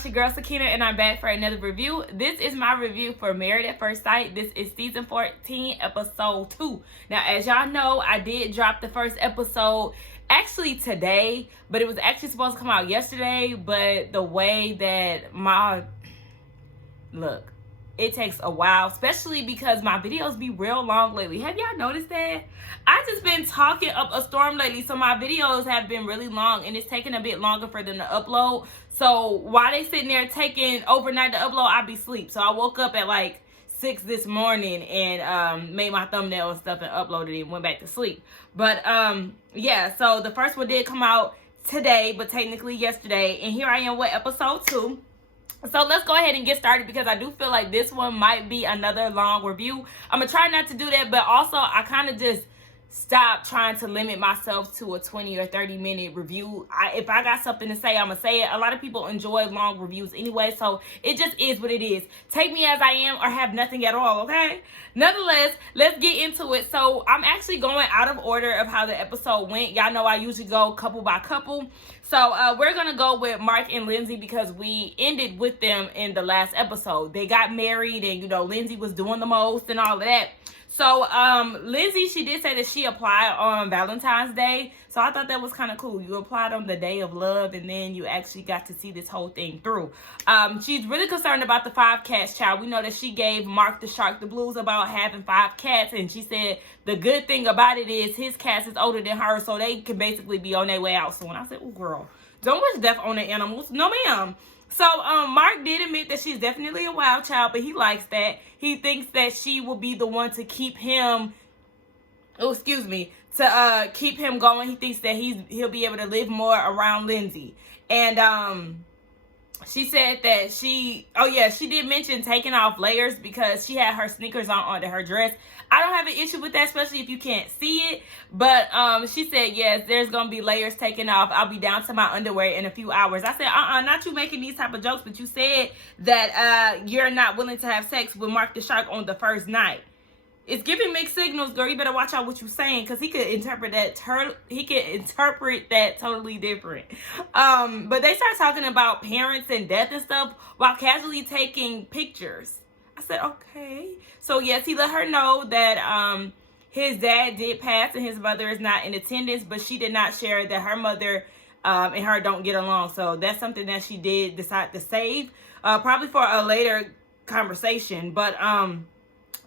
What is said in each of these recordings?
it's your girl Katina and I'm back for another review. This is my review for Married at First Sight. This is season 14, episode 2. Now, as y'all know, I did drop the first episode actually today, but it was actually supposed to come out yesterday, but the way that look, it takes a while, especially because my videos be real long lately. Have y'all noticed that? I just been talking up a storm lately, so my videos have been really long and it's taking a bit longer for them to upload. So while they sitting there taking overnight to upload, I be asleep. So I woke up at like 6 this morning and made my thumbnail and stuff and uploaded it and went back to sleep. But yeah, so the first one did come out today, but technically yesterday. And here I am with episode 2. So let's go ahead and get started because I do feel like this one might be another long review. I'm going to try not to do that, but also I kind of just stopped trying to limit myself to a 20 or 30 minute review. If I got something to say, I'm going to say it. A lot of people enjoy long reviews anyway, so it just is what it is. Take me as I am or have nothing at all, okay? Nonetheless, let's get into it. So I'm actually going out of order of how the episode went. Y'all know I usually go couple by couple. So we're going to go with Mark and Lindsey because we ended with them in the last episode. They got married and, you know, Lindsey was doing the most and all of that. So Lindsey, she did say that she applied on Valentine's Day. So I thought that was kind of cool. You applied on the day of love and then you actually got to see this whole thing through. She's really concerned about the 5 cats, child. We know that she gave Mark the Shark the blues about having 5 cats. And she said the good thing about it is his cats is older than her. So they can basically be on their way out soon. I said, oh, girl, don't wish death on the animals. No, ma'am. So Mark did admit that she's definitely a wild child, but he likes that. He thinks that she will be the one to keep him, keep him going. He thinks that he'll be able to live more around Lindsey. And she said that she did mention taking off layers because she had her sneakers on under her dress. I don't have an issue with that, especially if you can't see it. But she said, yes, there's going to be layers taken off. I'll be down to my underwear in a few hours. I said, not you making these type of jokes, but you said that you're not willing to have sex with Mark the Shark on the first night. It's giving mixed signals, girl. You better watch out what you're saying because he could interpret that totally different. But they start talking about parents and death and stuff while casually taking pictures. I said, okay. So yes, he let her know that his dad did pass and his mother is not in attendance, but she did not share that her mother and her don't get along. So that's something that she did decide to save, probably for a later conversation. But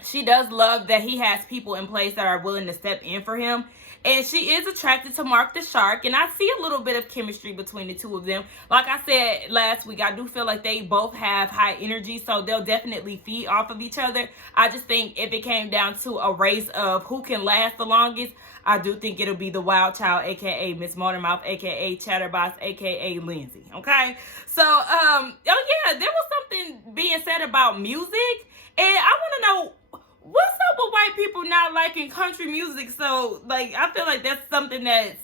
she does love that he has people in place that are willing to step in for him. And she is attracted to Mark the Shark. And I see a little bit of chemistry between the two of them. Like I said last week, I do feel like they both have high energy. So they'll definitely feed off of each other. I just think if it came down to a race of who can last the longest, I do think it'll be the wild child, a.k.a. Miss Motormouth, a.k.a. Chatterbox, a.k.a. Lindsey. Okay? So, oh yeah, there was something being said about music. And I want to know, what's up with white people not liking country music? So, like, I feel like that's something that's,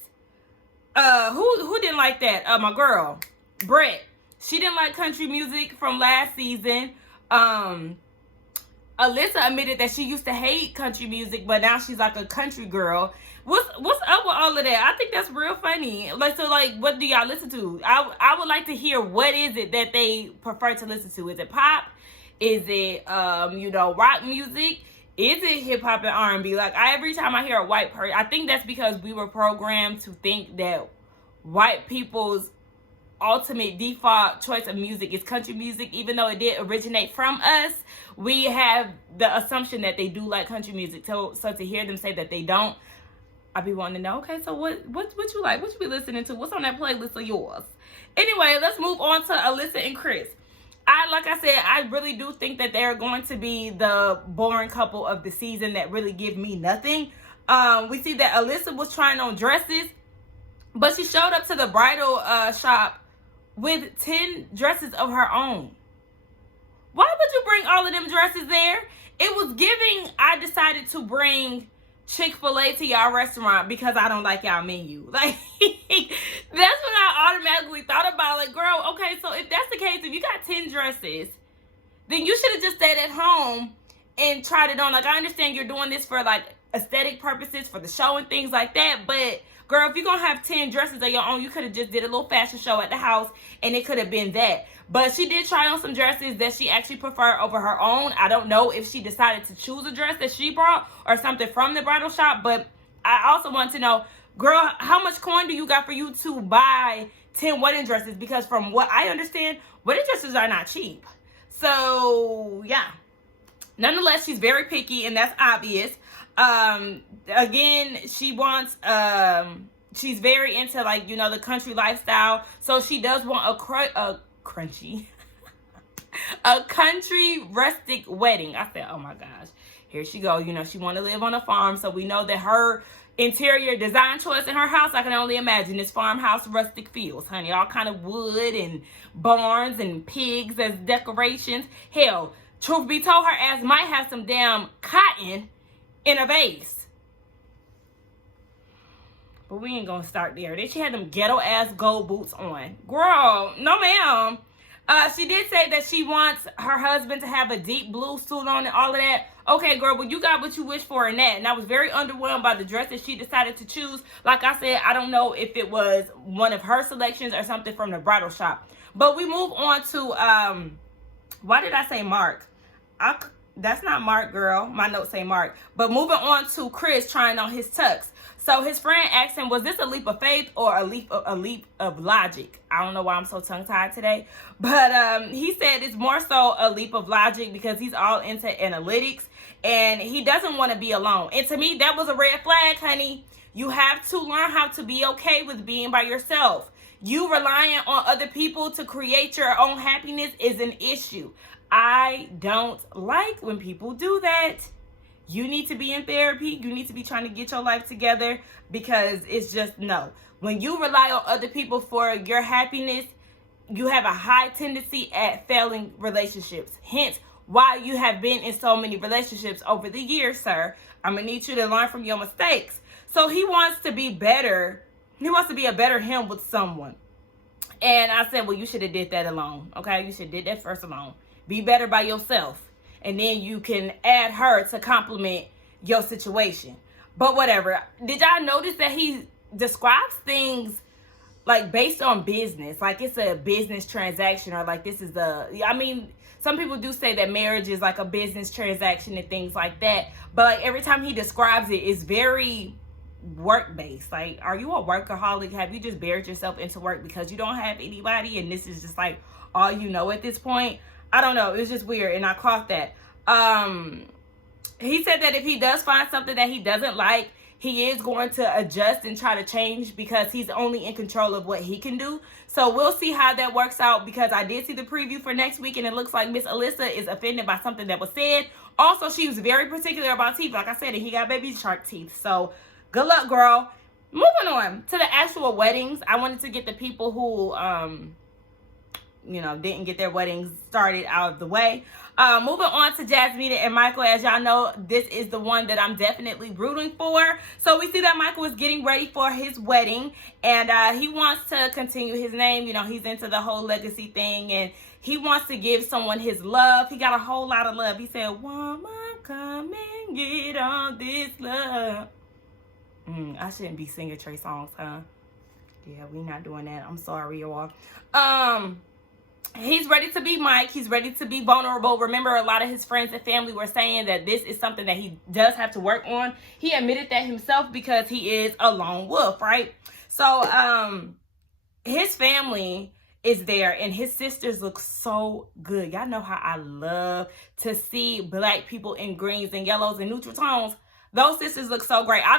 who didn't like that? My girl, Brett. She didn't like country music from last season. Alyssa admitted that she used to hate country music, but now she's like a country girl. What's up with all of that? I think that's real funny. Like, so, like, what do y'all listen to? I would like to hear what is it that they prefer to listen to. Is it pop? Is it, rock music? Is it hip hop and R&B? Like, every time I hear a white person, I think that's because we were programmed to think that white people's ultimate default choice of music is country music. Even though it did originate from us, we have the assumption that they do like country music. So to hear them say that they don't, I be wanting to know, okay, so what you like? What you be listening to? What's on that playlist of yours? Anyway, let's move on to Alyssa and Chris. Like I said, I really do think that they're going to be the boring couple of the season that really give me nothing. We see that Alyssa was trying on dresses, but she showed up to the bridal shop with 10 dresses of her own. Why would you bring all of them dresses there? It was giving, I decided to bring Chick-fil-A to y'all restaurant because I don't like y'all menu. Like, that's what I automatically thought about. Like, girl, okay, so if that's the case, if you got 10 dresses, then you should have just stayed at home and tried it on. Like, I understand you're doing this for, like, aesthetic purposes, for the show and things like that, but Girl, if you're going to have 10 dresses of your own, you could have just did a little fashion show at the house, and it could have been that. But she did try on some dresses that she actually preferred over her own. I don't know if she decided to choose a dress that she brought or something from the bridal shop, but I also want to know, girl, how much coin do you got for you to buy 10 wedding dresses? Because from what I understand, wedding dresses are not cheap. So, yeah. Nonetheless, she's very picky, and that's obvious. Again, she wants, she's very into, like, you know, the country lifestyle. So she does want a country rustic wedding. I said, oh my gosh, here she go. You know, she want to live on a farm. So we know that her interior design choice in her house, I can only imagine, is farmhouse rustic feels, honey. All kind of wood and barns and pigs as decorations. Hell, truth be told, her ass might have some damn cotton in a vase. But we ain't gonna start there. Then she had them ghetto ass gold boots on. Girl, no ma'am. She did say that she wants her husband to have a deep blue suit on and all of that. Okay, girl, well, you got what you wish for in that. And I was very underwhelmed by the dress that she decided to choose. Like I said, I don't know if it was one of her selections or something from the bridal shop. But we move on to, why did I say Mark? That's not Mark, girl. My notes say Mark. But moving on to Chris trying on his tux. So his friend asked him, was this a leap of faith or a leap of logic? I don't know why I'm so tongue-tied today. But he said it's more so a leap of logic because he's all into analytics and he doesn't want to be alone. And to me, that was a red flag, honey. You have to learn how to be okay with being by yourself. You relying on other people to create your own happiness is an issue. I don't like when people do that. You need to be in therapy. You need to be trying to get your life together because it's just no. When you rely on other people for your happiness, you have a high tendency at failing relationships. Hence, why you have been in so many relationships over the years, sir. I'm going to need you to learn from your mistakes. So he wants to be better. He wants to be a better him with someone. And I said, well, you should have did that alone. Okay, you should have did that first alone. Be better by yourself. And then you can add her to complement your situation. But whatever. Did y'all notice that he describes things like based on business? Like it's a business transaction or like this is I mean, some people do say that marriage is like a business transaction and things like that. But like every time he describes it, it's very work-based. Like, are you a workaholic? Have you just buried yourself into work because you don't have anybody and this is just like all you know at this point? I don't know. It was just weird, and I caught that. He said that if he does find something that he doesn't like, he is going to adjust and try to change because he's only in control of what he can do. So we'll see how that works out because I did see the preview for next week, and it looks like Miss Alyssa is offended by something that was said. Also, she was very particular about teeth, like I said, and he got baby shark teeth. So good luck, girl. Moving on to the actual weddings. I wanted to get the people who didn't get their weddings started out of the way. Moving on to Jasmina and Michael. As y'all know, this is the one that I'm definitely rooting for. So we see that Michael is getting ready for his wedding, and he wants to continue his name. You know, he's into the whole legacy thing, and he wants to give someone his love. He got a whole lot of love. He said, woman, come and get on this love. I shouldn't be singing Trey songs, huh? Yeah, we not doing that. I'm sorry, y'all. He's ready to be Mike. He's ready to be vulnerable. Remember, a lot of his friends and family were saying that this is something that he does have to work on. He admitted that himself because he is a lone wolf, right? So, his family is there and his sisters look so good. Y'all know how I love to see black people in greens and yellows and neutral tones. Those sisters look so great. I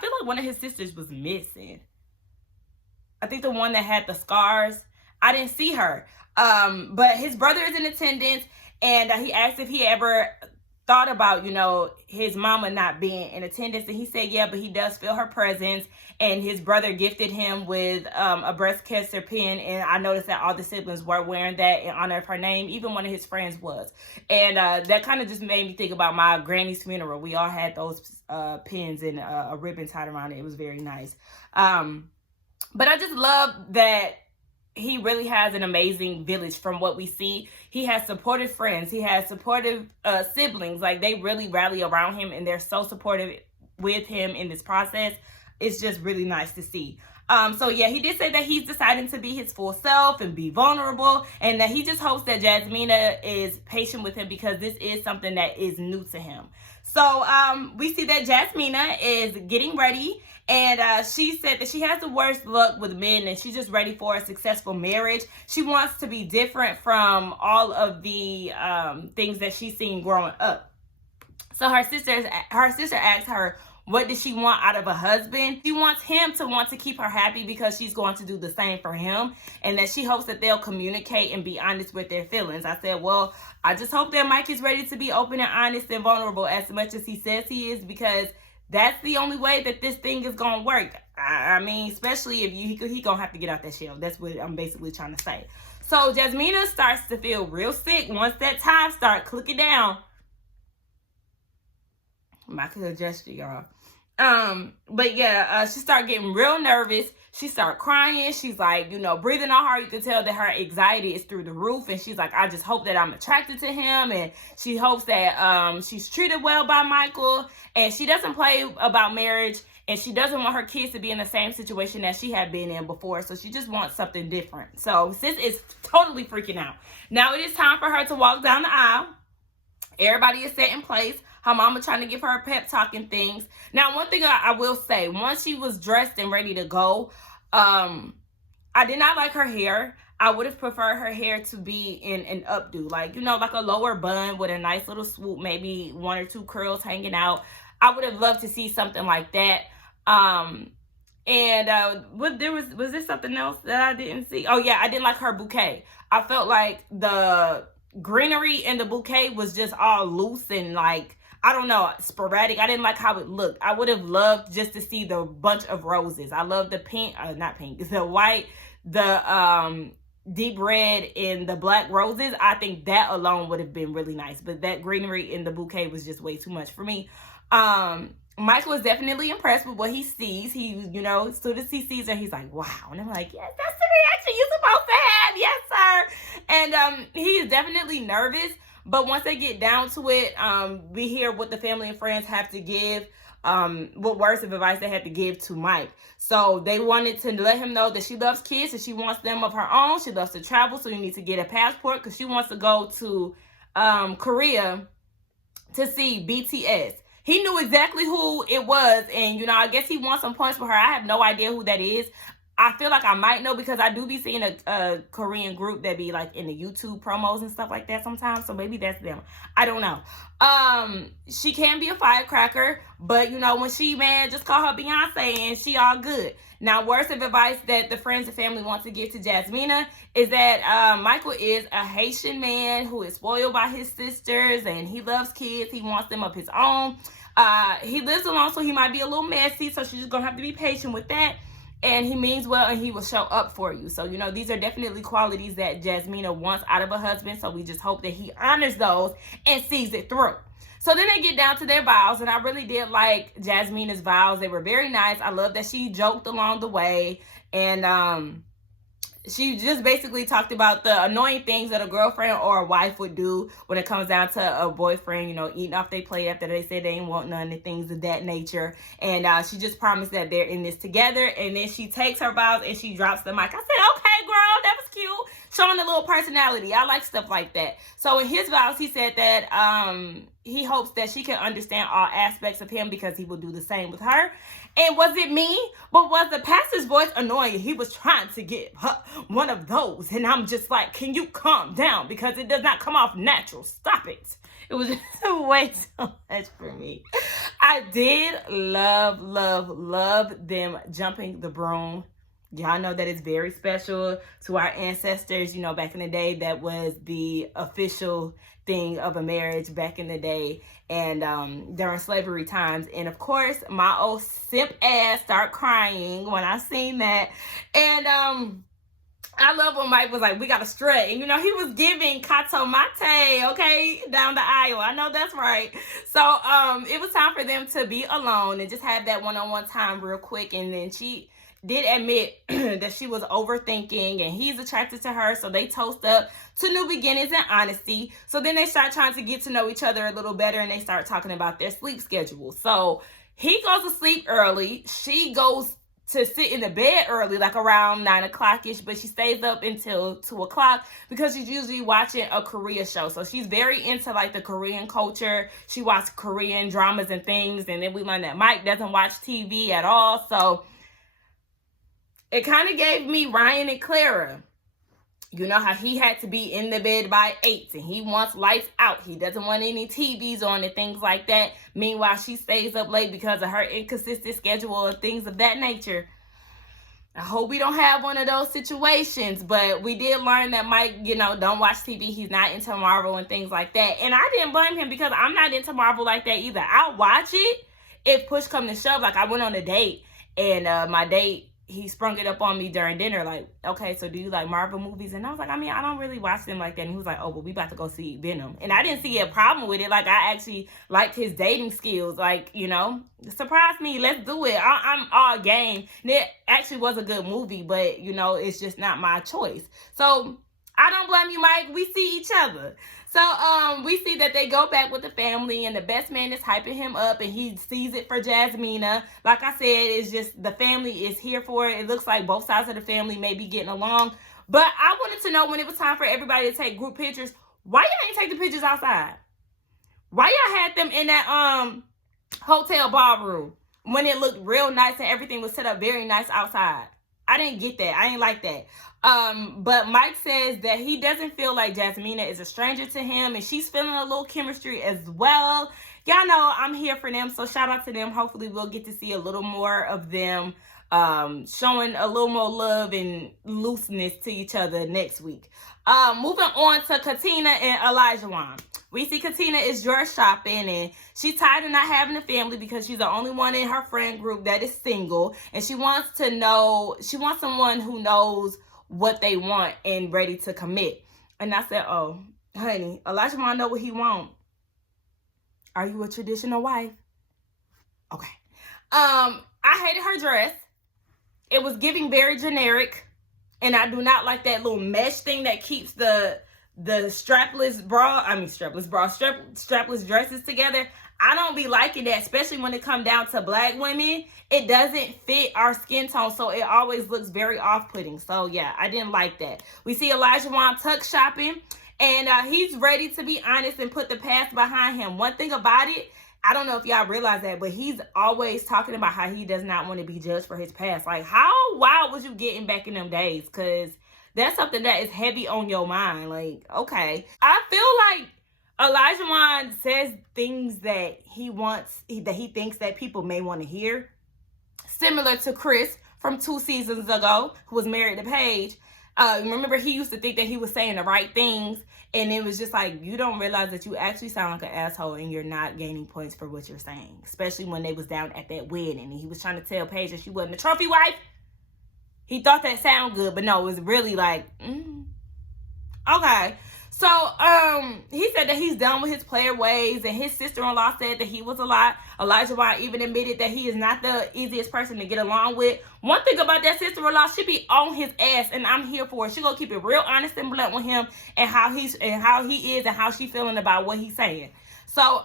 feel like one of his sisters was missing. I think the one that had the scars. I didn't see her. But his brother is in attendance, and he asked if he ever thought about, his mama not being in attendance. And he said, yeah, but he does feel her presence. And his brother gifted him with a breast cancer pin. And I noticed that all the siblings were wearing that in honor of her name. Even one of his friends was. And that kind of just made me think about my granny's funeral. We all had those pins and a ribbon tied around it. It was very nice. But I just love that he really has an amazing village from what we see. He has supportive friends. He has supportive siblings. Like, they really rally around him, and they're so supportive with him in this process. it's just really nice to see. So yeah, he did say that he's deciding to be his full self and be vulnerable, and that he just hopes that Jasmina is patient with him because this is something that is new to him. So we see that Jasmina is getting ready, and she said that she has the worst luck with men, and she's just ready for a successful marriage. She wants to be different from all of the things that she's seen growing up. So her sister asked her, what does she want out of a husband? She wants him to want to keep her happy because she's going to do the same for him, and that she hopes that they'll communicate and be honest with their feelings. I said, well, I just hope that Mike is ready to be open and honest and vulnerable as much as he says he is, because that's the only way that this thing is going to work. I mean, especially if he going to have to get out that shell. That's what I'm basically trying to say. So Jasmina starts to feel real sick once that time starts clicking down. Michael gesture, y'all. But yeah, she started getting real nervous. She started crying. She's like, breathing on her. You can tell that her anxiety is through the roof. And she's like, I just hope that I'm attracted to him. And she hopes that she's treated well by Michael. And she doesn't play about marriage. And she doesn't want her kids to be in the same situation that she had been in before. So she just wants something different. So sis is totally freaking out. Now it is time for her to walk down the aisle. Everybody is set in place. Her mama trying to give her a pep talk and things. Now, one thing I will say, once she was dressed and ready to go, I did not like her hair. I would have preferred her hair to be in an updo, like a lower bun with a nice little swoop, maybe 1 or 2 curls hanging out. I would have loved to see something like that. Was there something else that I didn't see? Oh yeah, I didn't like her bouquet. I felt like the greenery in the bouquet was just all loose and like, I don't know, sporadic. I didn't like how it looked. I would have loved just to see the bunch of roses. I love the pink, not pink, the white, the deep red and the black roses. I think that alone would have been really nice. But that greenery in the bouquet was just way too much for me. Michael was definitely impressed with what he sees. He, as soon as he sees her, he's like, wow. And I'm like, yes, that's the reaction you're supposed to have. Yes, sir. And he is definitely nervous. But once they get down to it, we hear what the family and friends have to give, what words of advice they had to give to Mike. So they wanted to let him know that she loves kids and she wants them of her own. She loves to travel, so you need to get a passport because she wants to go to Korea to see BTS. He knew exactly who it was, and, I guess he wants some points for her. I have no idea who that is. I feel like I might know because I do be seeing a Korean group that be like in the YouTube promos and stuff like that sometimes. So maybe that's them. I don't know. She can be a firecracker, but when she mad, just call her Beyonce and she all good. Now, words of advice that the friends and family want to give to Jasmina is that Michael is a Haitian man who is spoiled by his sisters and he loves kids. He wants them of his own. He lives alone, so he might be a little messy. So she's just going to have to be patient with that. And he means well, and he will show up for you. So, these are definitely qualities that Jasmina wants out of a husband. So we just hope that he honors those and sees it through. So then they get down to their vows, and I really did like Jasmina's vows. They were very nice. I love that she joked along the way, and she just basically talked about the annoying things that a girlfriend or a wife would do when it comes down to a boyfriend, eating off their plate after they said they ain't want none and things of that nature. And she just promised that they're in this together. And then she takes her vows and she drops the mic. I said, okay, girl, that was cute. Showing a little personality. I like stuff like that. So in his vows, he said that he hopes that she can understand all aspects of him because he will do the same with her. And was it me? But was the pastor's voice annoying? He was trying to get one of those. And I'm just like, can you calm down? Because it does not come off natural. Stop it. It was just way too much for me. I did love them jumping the broom. Y'all know that it's very special to our ancestors. Back in the day, that was the official thing of a marriage back in the day and during slavery times. And of course, my old simp ass started crying when I seen that. And I love when Mike was like, we got to strut. And, he was giving Kato Mate, okay, down the aisle. I know that's right. So it was time for them to be alone and just have that one-on-one time real quick. And then she did admit that she was overthinking and he's attracted to her. So they toast up to new beginnings and honesty. So then they start trying to get to know each other a little better and they start talking about their sleep schedule. So He goes to sleep early. She goes to sit in the bed early, like around 9 o'clock-ish, but she stays up until 2 o'clock because she's usually watching a Korea show. So she's very into like the Korean culture. She watches Korean dramas and things. And then we learned that Mike doesn't watch TV at all. So it kind of gave me Ryan and Clara. You know how he had to be in the bed by 8 and he wants lights out. He doesn't want any TVs on and things like that. Meanwhile, she stays up late because of her inconsistent schedule and things of that nature. I hope we don't have one of those situations, but we did learn that Mike, you know, don't watch TV. He's not into Marvel and things like that. And I didn't blame him because I'm not into Marvel like that either. I'll watch it if push come to shove. Like I went on a date and my date, he sprung it up on me during dinner, like, okay, so do you like Marvel movies? And I was like, I mean, I don't really watch them like that. And he was like, oh, but we about to go see Venom. And I didn't see a problem with it. Like, I actually liked his dating skills. Like, you know, surprise me. Let's do it. I'm all game. And it actually was a good movie, but, you know, it's just not my choice. So I don't blame you, Mike. We see each other. So we see that they go back with the family and the best man is hyping him up and he sees it for Jasmina. Like I said, it's just the family is here for it. It looks like both sides of the family may be getting along. But I wanted to know when it was time for everybody to take group pictures, why y'all ain't take the pictures outside? Why y'all had them in that hotel ballroom when it looked real nice and everything was set up very nice outside? I didn't get that. I ain't like that. But Mike says that he doesn't feel like Jasmina is a stranger to him and she's feeling a little chemistry as well. Y'all know I'm here for them, so shout out to them. Hopefully we'll get to see a little more of them showing a little more love and looseness to each other next week. Moving on to Katina and Elijah. We see Katina is dress shopping and she's tired of not having a family because she's the only one in her friend group that is single. And she wants to know, she wants someone who knows what they want and ready to commit. And I said, oh, honey, Elijah want to know what he want. Are you a traditional wife? Okay. I hated her dress. It was giving very generic. And I do not like that little mesh thing that keeps the strapless dresses together. I don't be liking that, especially when it comes down to black women. It doesn't fit our skin tone, so it always looks very off-putting. So yeah, I didn't like that. We see Elijah tuck shopping, and he's ready to be honest and put the past behind him. One thing about it, I don't know if y'all realize that, but he's always talking about how he does not want to be judged for his past. Like, how wild was you getting back in them days? Because that's something that is heavy on your mind. Like, okay. I feel like Elijah says things that he wants, that he thinks that people may want to hear. Similar to Chris from 2 seasons ago, who was married to Paige. Remember, he used to think that he was saying the right things. And it was just like, you don't realize that you actually sound like an asshole and you're not gaining points for what you're saying. Especially when they was down at that wedding and he was trying to tell Paige that she wasn't a trophy wife. He thought that sounded good, but no, it was really like, okay. So, he said that he's done with his player ways, and his sister-in-law said that he was a lot. Elijah even admitted that he is not the easiest person to get along with. One thing about that sister-in-law, she be on his ass, and I'm here for it. She gonna keep it real honest and blunt with him, and how he is, and how she feeling about what he's saying. So,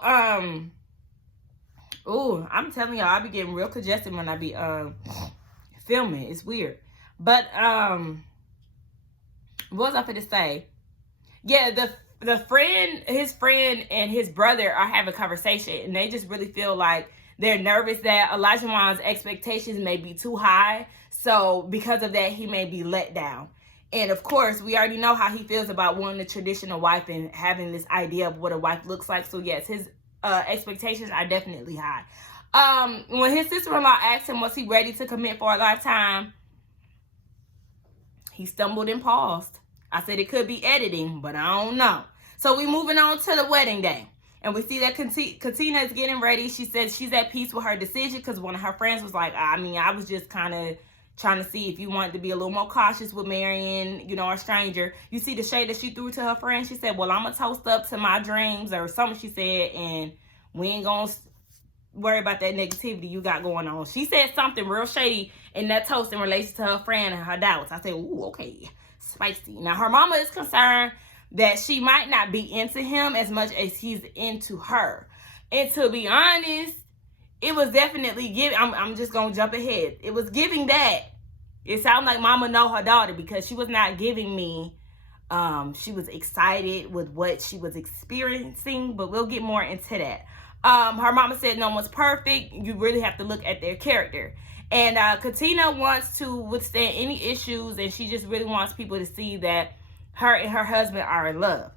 ooh, I'm telling y'all, I be getting real congested when I be filming. It's weird. But what was I finna say? Yeah, his friend and his brother are having a conversation, and they just really feel like they're nervous that Elijah Wan's expectations may be too high. So because of that, he may be let down. And of course, we already know how he feels about wanting a traditional wife and having this idea of what a wife looks like. So yes, his expectations are definitely high. When his sister-in-law asked him, was he ready to commit for a lifetime? He stumbled and paused. I said it could be editing, but I don't know. So we moving on to the wedding day. And we see that Katina is getting ready. She said she's at peace with her decision because one of her friends was like, I mean, I was just kind of trying to see if you wanted to be a little more cautious with marrying, you know, a stranger. You see the shade that she threw to her friend? She said, well, I'm going to toast up to my dreams or something she said, and we ain't going to worry about that negativity you got going on. She said something real shady in that toast in relation to her friend and her doubts. I said, ooh, okay. Spicy. Now, her mama is concerned that she might not be into him as much as he's into her. And to be honest, it was definitely giving, I'm just going to jump ahead. It was giving that. It sounded like mama know her daughter, because she was not giving me, she was excited with what she was experiencing, but we'll get more into that. Her mama said no one's perfect. You really have to look at their character. And Katina wants to withstand any issues, and she just really wants people to see that her and her husband are in love.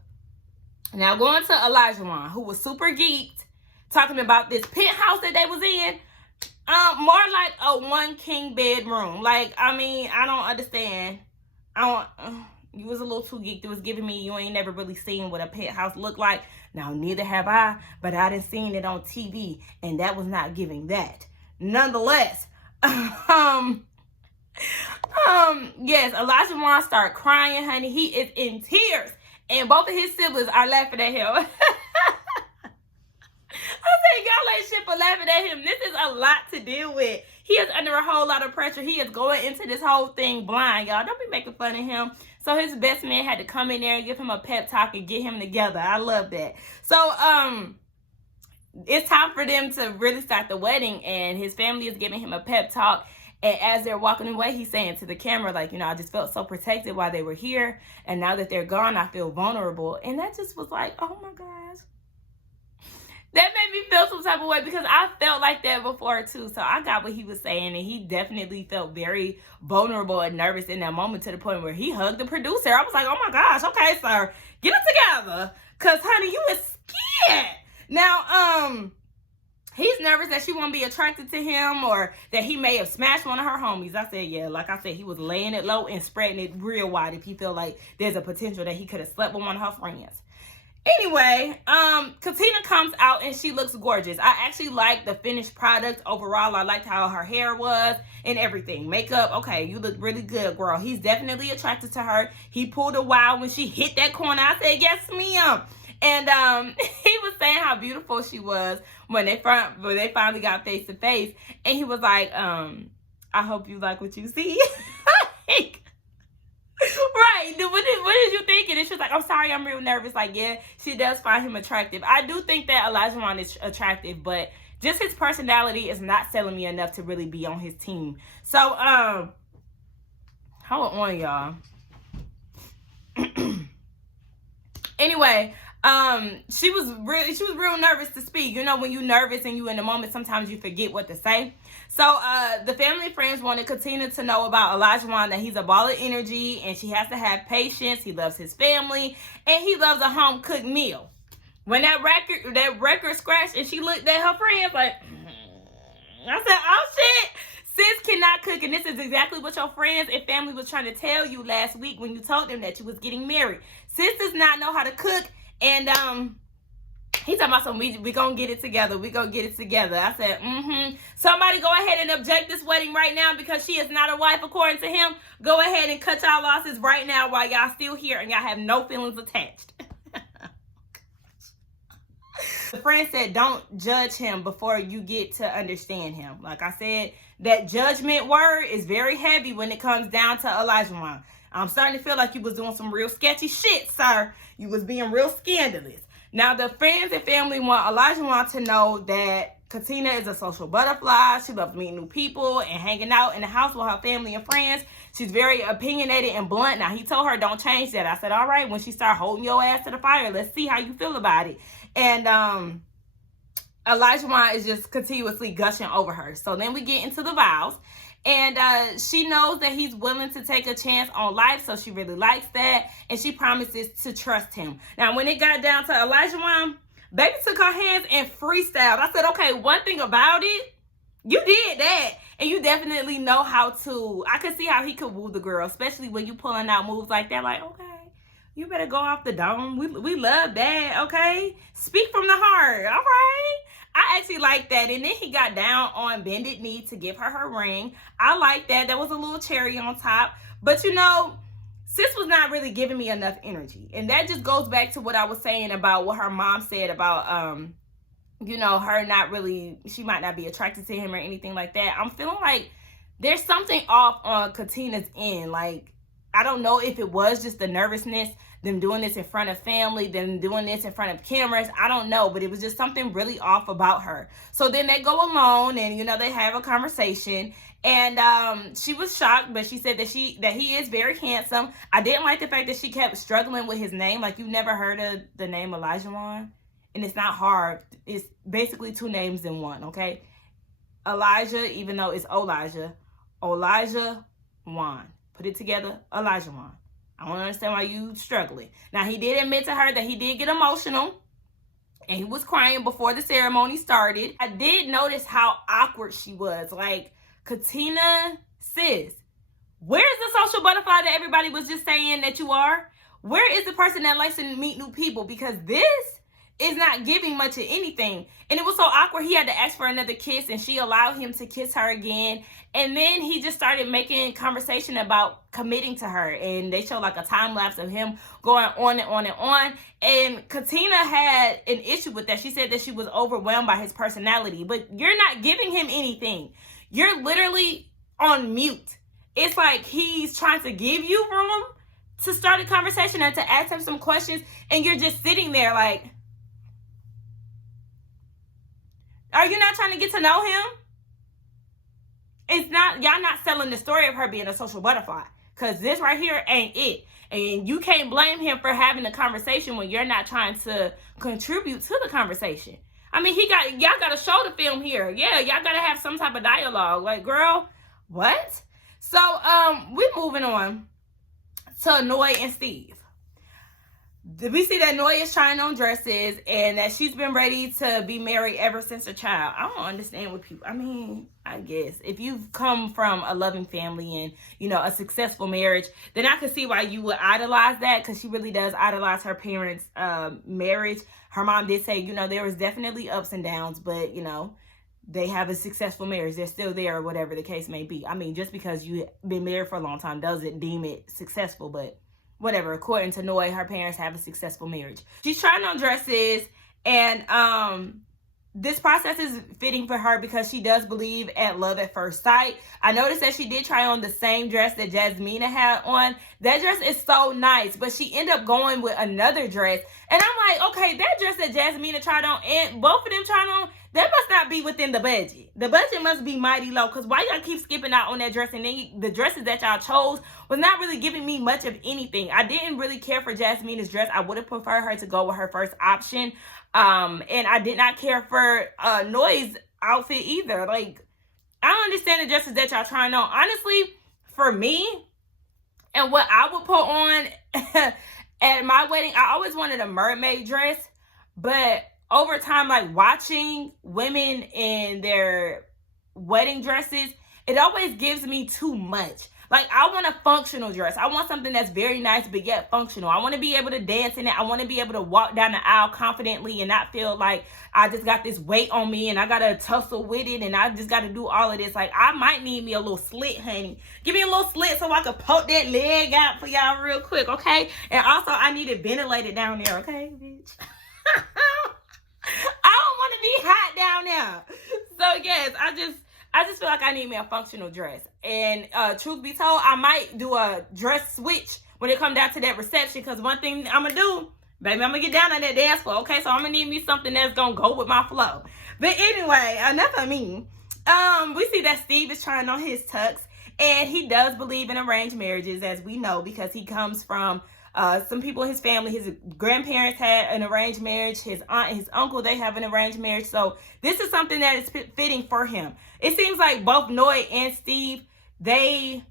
Now, going to Elijah, who was super geeked, talking about this penthouse that they was in, more like a one king bedroom. Like, I mean, I don't understand. You was a little too geeked. It was giving me, you ain't never really seen what a penthouse looked like. Now, neither have I, but I done seen it on TV, and that was not giving that. Nonetheless, yes, Elijah Wan started crying, honey. He is in tears, and both of his siblings are laughing at him. I said, y'all ain't shit for laughing at him. This is a lot to deal with. He is under a whole lot of pressure. He is going into this whole thing blind, y'all. Don't be making fun of him. So his best man had to come in there and give him a pep talk and get him together. I love that. So it's time for them to really start the wedding, and his family is giving him a pep talk. And as they're walking away, he's saying to the camera, like, you know, I just felt so protected while they were here, and now that they're gone, I feel vulnerable. And that just was like, oh my gosh. That made me feel some type of way, because I felt like that before too. So I got what he was saying, and he definitely felt very vulnerable and nervous in that moment, to the point where he hugged the producer. I was like, oh my gosh, okay, sir, get it together, because honey, you is scared. Now, he's nervous that she won't be attracted to him, or that he may have smashed one of her homies. I said, yeah, like I said, he was laying it low and spreading it real wide if he felt like there's a potential that he could have slept with one of her friends. Anyway, Katina comes out and she looks gorgeous. I actually like the finished product overall. I liked how her hair was and everything. Makeup, okay, you look really good, girl. He's definitely attracted to her. He pulled a wow when she hit that corner. I said, yes, ma'am. And he was saying how beautiful she was when they finally got face to face. And he was like, I hope you like what you see. Right. What did you thinking? And she was like, I'm sorry, I'm real nervous. Like, yeah, she does find him attractive. I do think that Elijah Wan is attractive, but just his personality is not selling me enough to really be on his team. So, hold on, y'all. Anyway, she was real nervous to speak. You know, when you're nervous and you in the moment, sometimes you forget what to say. So the family and friends wanted Katina to know about Elijah Wan, that he's a ball of energy and she has to have patience. He loves his family and he loves a home cooked meal. When that record scratched and she looked at her friends like, I said, oh shit, sis cannot cook. And this is exactly what your friends and family was trying to tell you last week when you told them that you was getting married. Sis does not know how to cook. And he's talking about something, we gonna get it together. We gonna get it together. I said, Somebody go ahead and object this wedding right now, because she is not a wife according to him. Go ahead and cut y'all losses right now while y'all still here and y'all have no feelings attached. The friend said, don't judge him before you get to understand him. Like I said, that judgment word is very heavy when it comes down to Elijah Wan. I'm starting to feel like you was doing some real sketchy shit, sir. You was being real scandalous. Now, the friends and family want Elijah Wan to know that Katina is a social butterfly. She loves meeting new people and hanging out in the house with her family and friends. She's very opinionated and blunt. Now, he told her, don't change that. I said, all right, when she start holding your ass to the fire, let's see how you feel about it. And Elijah Wan is just continuously gushing over her. So then we get into the vows. And she knows that he's willing to take a chance on life, so she really likes that. And she promises to trust him. Now, when it got down to Elijah Wan, baby took her hands and freestyled. I said, okay, one thing about it, you did that. And you definitely know how to. I could see how he could woo the girl, especially when you pulling out moves like that. Like, okay, you better go off the dome. We love that, okay? Speak from the heart, all right? I actually like that. And then he got down on bended knee to give her ring. I like that. That was a little cherry on top. But, you know, sis was not really giving me enough energy. And that just goes back to what I was saying about what her mom said about, you know, her not really, she might not be attracted to him or anything like that. I'm feeling like there's something off on Katina's end. Like, I don't know if it was just the nervousness them doing this in front of family, them doing this in front of cameras. I don't know, but it was just something really off about her. So then they go alone and, you know, they have a conversation. And she was shocked, but she said that he is very handsome. I didn't like the fact that she kept struggling with his name. Like, you've never heard of the name Elijah Wan? And it's not hard. It's basically two names in one, okay? Elijah, even though it's Elijah Wan. Put it together, Elijah Wan. I don't understand why you struggling. Now, he did admit to her that he did get emotional. And he was crying before the ceremony started. I did notice how awkward she was. Like, Katina, sis, where is the social butterfly that everybody was just saying that you are? Where is the person that likes to meet new people? Because this is not giving much of anything. And it was so awkward. He had to ask for another kiss, and she allowed him to kiss her again. And then he just started making conversation about committing to her. And they showed like a time lapse of him going on and on and on. And Katina had an issue with that. She said that she was overwhelmed by his personality. But you're not giving him anything. You're literally on mute. It's like he's trying to give you room to start a conversation and to ask him some questions. And you're just sitting there like, are you not trying to get to know him? It's not, y'all not selling the story of her being a social butterfly. Because this right here ain't it. And you can't blame him for having a conversation when you're not trying to contribute to the conversation. I mean, y'all got to show the film here. Yeah, y'all got to have some type of dialogue. Like, girl, what? So, we're moving on to Noy and Steve. We see that Noy is trying on dresses and that she's been ready to be married ever since a child. I don't understand what people, I mean, I guess if you've come from a loving family and, you know, a successful marriage, then I can see why you would idolize that, because she really does idolize her parents' marriage. Her mom did say, you know, there was definitely ups and downs, but, you know, they have a successful marriage. They're still there or whatever the case may be. I mean, just because you've been married for a long time doesn't deem it successful, but whatever. According to Noy, her parents have a successful marriage. She's trying on dresses, and this process is fitting for her because she does believe at love at first sight. I noticed that she did try on the same dress that Jasmina had on. That dress is so nice, but she ended up going with another dress. And I'm like, okay, that dress that Jasmina tried on and both of them tried on, that must not be within the budget. The budget must be mighty low, because why y'all keep skipping out on that dress? And then the dresses that y'all chose was not really giving me much of anything. I didn't really care for Jasmina's dress. I would have preferred her to go with her first option. And I did not care for Noy's outfit either. Like, I don't understand the dresses that y'all trying on. Honestly, for me, and what I would put on at my wedding, I always wanted a mermaid dress. But over time, like watching women in their wedding dresses, it always gives me too much. Like, I want a functional dress. I want something that's very nice, but yet functional. I want to be able to dance in it. I want to be able to walk down the aisle confidently and not feel like I just got this weight on me and I got to tussle with it and I just got to do all of this. Like, I might need me a little slit, honey. Give me a little slit so I can poke that leg out for y'all real quick, okay? And also, I need it ventilated down there, okay, bitch? I don't want to be hot down there. So, yes, I just feel like I need me a functional dress. And truth be told, I might do a dress switch when it comes down to that reception. Because one thing I'm going to do, baby, I'm going to get down on that dance floor. Okay, so I'm going to need me something that's going to go with my flow. But anyway, enough of me. We see that Steve is trying on his tux. And he does believe in arranged marriages, as we know, because he comes from some people in his family. His grandparents had an arranged marriage. His aunt and his uncle, they have an arranged marriage. So this is something that is fitting for him. It seems like both Noy and Steve, they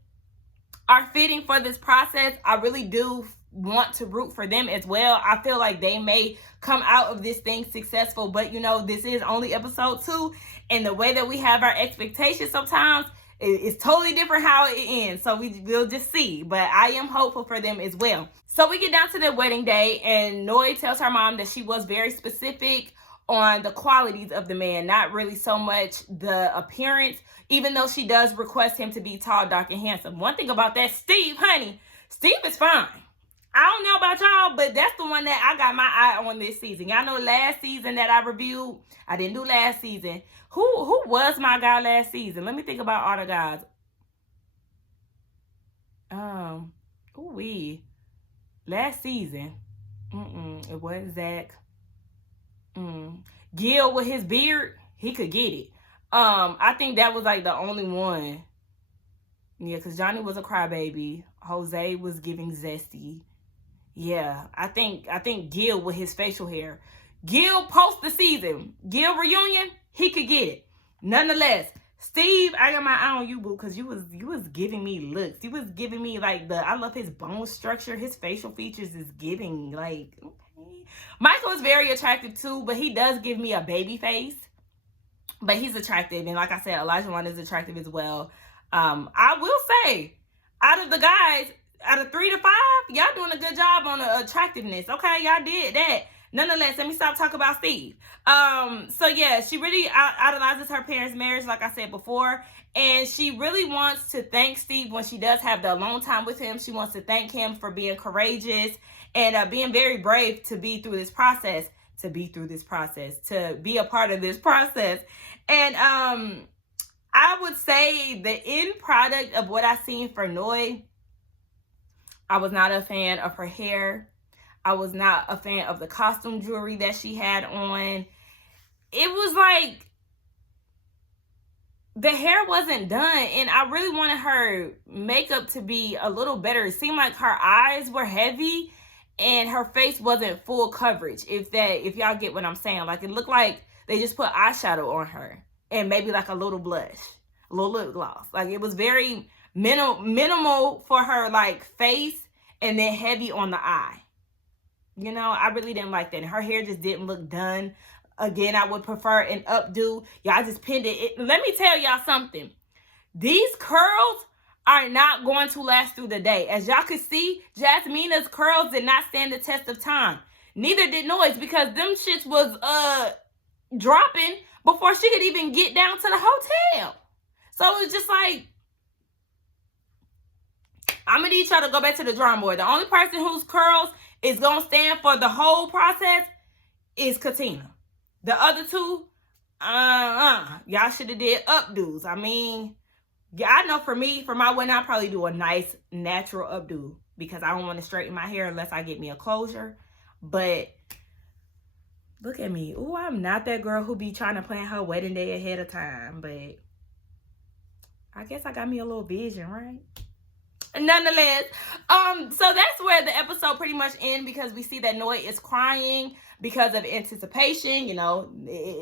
are fitting for this process. I really do want to root for them as well. I feel like they may come out of this thing successful. But, you know, this is only episode 2. And the way that we have our expectations sometimes, it's totally different how it ends. So we'll just see. But I am hopeful for them as well. So we get down to the wedding day, and Noy tells her mom that she was very specific on the qualities of the man, not really so much the appearance, even though she does request him to be tall, dark, and handsome. One thing about that, Steve, honey, Steve is fine. I don't know about y'all, but that's the one that I got my eye on this season. Y'all know last season that I reviewed, I didn't do last season. Who was my guy last season? Let me think about all the guys. last season, it wasn't Zach. Gil with his beard, he could get it. I think that was like the only one. Yeah, because Johnny was a crybaby. Jose was giving zesty. Yeah, I think Gil with his facial hair. Gil post the season. Gil reunion, he could get it. Nonetheless, Steve, I got my eye on you, boo, because you was giving me looks. You was giving me like I love his bone structure. His facial features is giving like, okay. Michael is very attractive too, but he does give me a baby face. But he's attractive, and like I said, Elijah is attractive as well. I will say, out of the guys, out of 3 to 5, y'all doing a good job on the attractiveness. Okay, y'all did that. Nonetheless, let me stop talking about Steve. So yeah, she really idolizes her parents' marriage, like I said before. And she really wants to thank Steve when she does have the alone time with him. She wants to thank him for being courageous and being very brave to be through this process, to be a part of this process. And I would say the end product of what I seen for Noy, I was not a fan of her hair. I was not a fan of the costume jewelry that she had on. It was like the hair wasn't done, and I really wanted her makeup to be a little better. It seemed like her eyes were heavy and her face wasn't full coverage, if y'all get what I'm saying. Like, it looked like they just put eyeshadow on her and maybe like a little blush, a little lip gloss. Like, it was very minimal for her like face, and then heavy on the eye. You know, I really didn't like that. And her hair just didn't look done. Again, I would prefer an updo. Y'all just pinned it. Let me tell y'all something. These curls are not going to last through the day. As y'all can see, Jasmina's curls did not stand the test of time. Neither did Noy's, because them shits was dropping before she could even get down to the hotel. So it was just like, I'm going to need y'all to go back to the drawing board. The only person whose curls is going to stand for the whole process is Katina. The other two, y'all should have did updos. I mean, yeah, I know for me, for my wedding, I'll probably do a nice natural updo because I don't want to straighten my hair unless I get me a closure. But look at me. Ooh, I'm not that girl who be trying to plan her wedding day ahead of time. But I guess I got me a little vision, right? Nonetheless, so that's where the episode pretty much ends, because we see that Noy is crying because of anticipation. You know,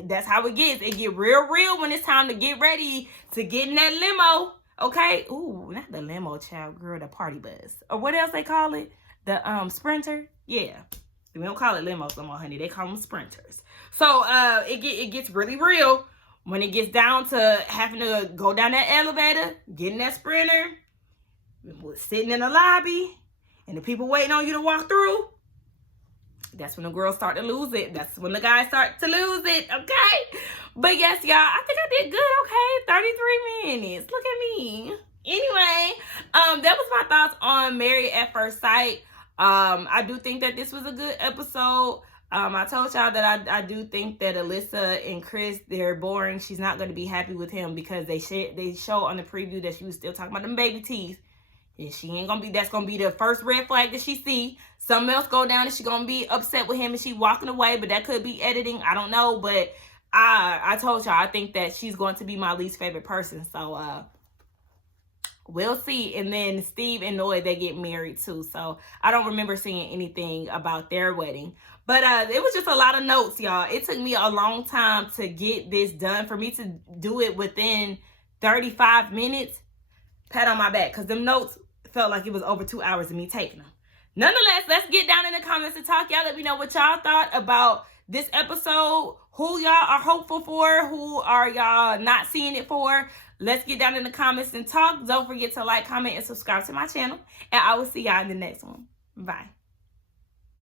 that's how it gets. It get real when it's time to get ready to get in that limo. Okay? Ooh, not the limo, child, girl, the party bus. Or what else they call it? The Sprinter? Yeah. We don't call it limos no more, honey. They call them Sprinters. So it gets really real when it gets down to having to go down that elevator, get in that Sprinter, sitting in the lobby, and the people waiting on you to walk through. That's when the girls start to lose it. That's when the guys start to lose it, okay? But yes, y'all, I think I did good, okay? 33 minutes. Look at me. Anyway, that was my thoughts on Married at First Sight. I do think that this was a good episode. I told y'all that I do think that Alyssa and Chris, they're boring. She's not going to be happy with him because they show on the preview that she was still talking about them baby teeth. And she ain't gonna be, that's gonna be the first red flag that she see. Something else go down and she gonna be upset with him and she walking away, but that could be editing. I don't know, but I told y'all, I think that she's going to be my least favorite person. So, we'll see. And then Steve and Noy, they get married too. So I don't remember seeing anything about their wedding. But it was just a lot of notes, y'all. It took me a long time to get this done. For me to do it within 35 minutes, pat on my back, because them notes felt like it was over 2 hours of me taking them. Nonetheless, let's get down in the comments and talk. Y'all let me know what y'all thought about this episode. Who y'all are hopeful for? Who are y'all not seeing it for? Let's get down in the comments and talk. Don't forget to like, comment, and subscribe to my channel. And I will see y'all in the next one. Bye.